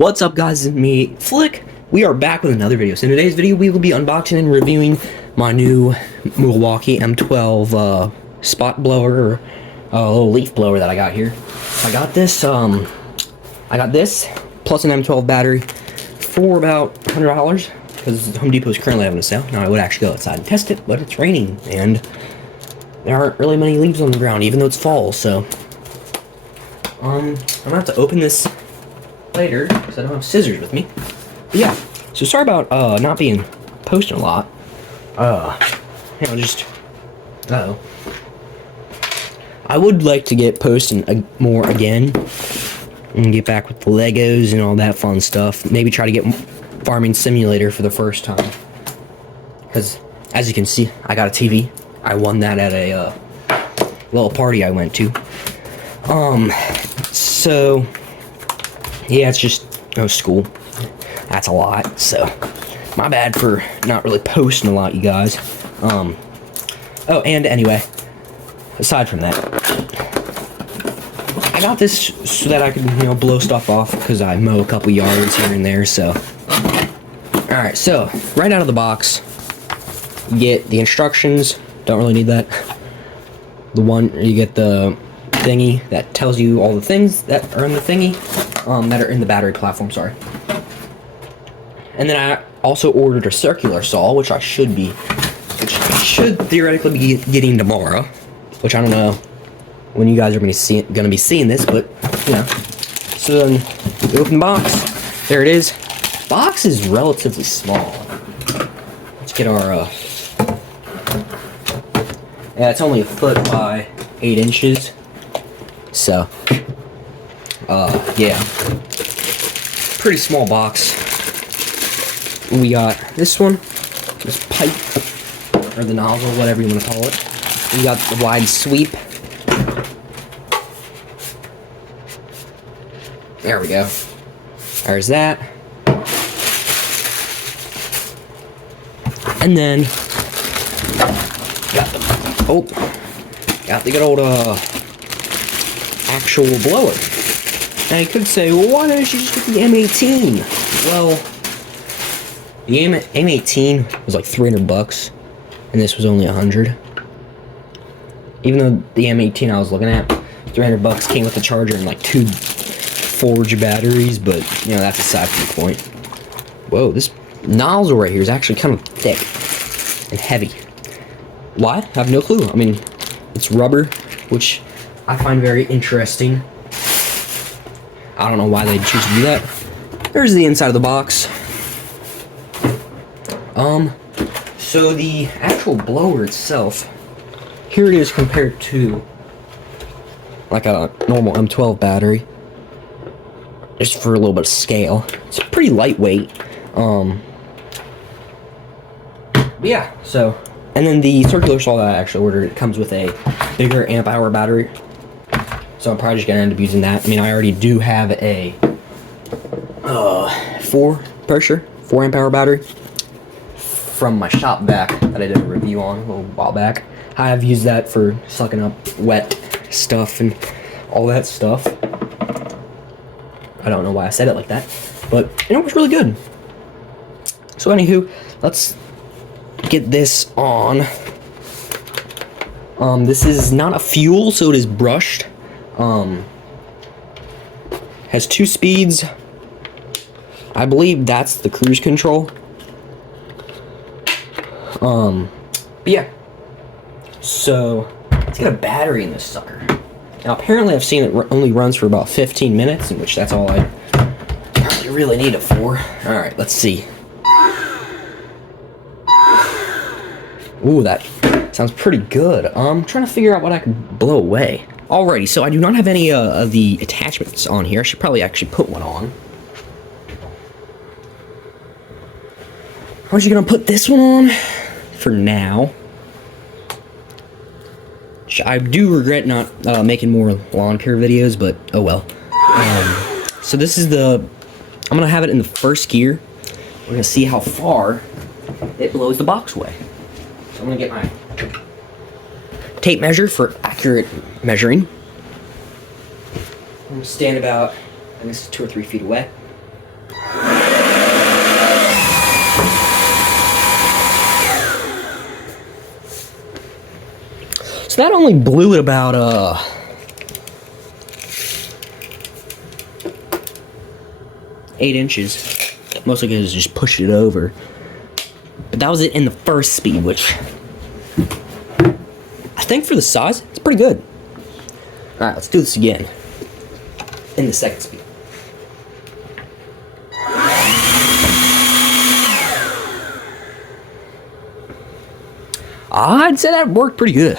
What's up, guys? It's me, Flick. We are back with another video. So in today's video, we will be unboxing and reviewing my new Milwaukee M12 spot blower, or little leaf blower that I got here. I got this plus an M12 battery for about $100 because Home Depot is currently having a sale. Now I would actually go outside and test it, but it's raining and there aren't really many leaves on the ground, even though it's fall. So I'm gonna have to open this later because I don't have scissors with me. But yeah, so sorry about not being posting a lot. I would like to get posting more again and get back with the Legos and all that fun stuff. Maybe try to get Farming Simulator for the first time, because as you can see, I got a TV. I won that at a little party I went to. So yeah, it's just school. That's a lot, so my bad for not really posting a lot, you guys. Oh, and anyway, aside from that, I got this so that I could, blow stuff off because I mow a couple yards here and there. So, all right. So right out of the box, you get the instructions. Don't really need that. You get the thingy that tells you all the things that are in the thingy, that are in the battery platform. Sorry. And then I also ordered a circular saw, which I should theoretically be getting tomorrow. Which I don't know when you guys are going to be seeing this, but So then we open the box. There it is. Box is relatively small. Let's get our. Yeah, it's only 1 foot by 8 inches. So, yeah, pretty small box. We got this one, this pipe, or the nozzle, whatever you want to call it. We got the wide sweep. There we go. There's that. And then got the good old actual blower. Now you could say, well, why don't you just get the M18? Well, the M18 was like $300, and this was only $100. Even though the M18 I was looking at, $300 came with a charger and like 2 Forge batteries, but that's aside from the point. Whoa, this nozzle right here is actually kind of thick and heavy. Why? I have no clue. I mean, it's rubber, which I find very interesting. I don't know why they'd choose to do that. There's the inside of the box. So the actual blower itself, here it is compared to like a normal M12 battery. Just for a little bit of scale. It's pretty lightweight. But yeah, so. And then the circular saw that I actually ordered, it comes with a bigger amp hour battery. So I'm probably just gonna end up using that. I mean, I already do have a 4 amp hour battery from my shop vac that I did a review on a little while back. I have used that for sucking up wet stuff and all that stuff. I don't know why I said it like that, but it was really good. So anywho, let's get this on. This is not a fuel, so it is brushed. Has 2 speeds. I believe that's the cruise control. But yeah. So let's get a battery in this sucker. Now apparently I've seen it only runs for about 15 minutes, in which that's all I really need it for. Alright, let's see. Ooh, that sounds pretty good. I'm trying to figure out what I can blow away. Alrighty, so I do not have any of the attachments on here. I should probably actually put one on. I'm just gonna put this one on for now. I do regret not making more lawn care videos, but oh well. So this is I'm gonna have it in the first gear. We're gonna see how far it blows the box away. So I'm gonna get my tape measure for accurate measuring. I'm gonna stand about, I guess, 2 or 3 feet away. so that only blew it about 8 inches. Mostly because just pushed it over. But that was it in the first speed, which I think for the size, it's pretty good. Alright, let's do this again. In the second speed. I'd say that worked pretty good.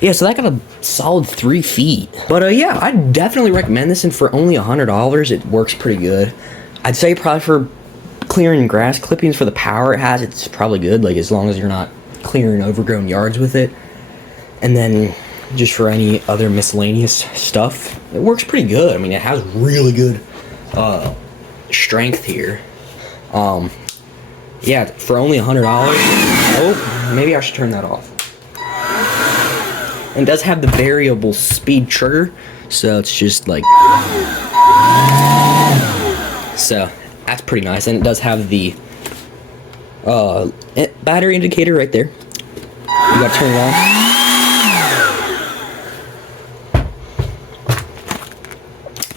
Yeah, so that got a solid 3 feet. But yeah, I'd definitely recommend this, and for only $100, it works pretty good. I'd say probably for clearing grass clippings, for the power it has, it's probably good, like as long as you're not clearing overgrown yards with it. And then just for any other miscellaneous stuff, it works pretty good. I mean, it has really good strength here. Yeah, for only $100. Oh, maybe I should turn that off. And it does have the variable speed trigger, so it's just like, so that's pretty nice. And it does have the battery indicator right there. You gotta turn it on.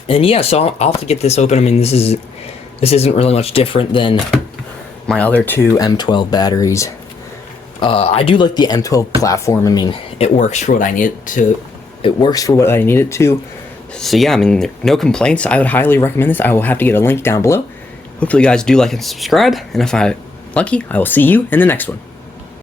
And yeah, so I'll have to get this open. I mean, this isn't really much different than my other 2 M12 batteries. I do like the M12 platform. I mean, it works for what I need it to. It works for what I need it to. So yeah, I mean, no complaints. I would highly recommend this. I will have to get a link down below. Hopefully you guys do like and subscribe. And if I'm lucky, I will see you in the next one.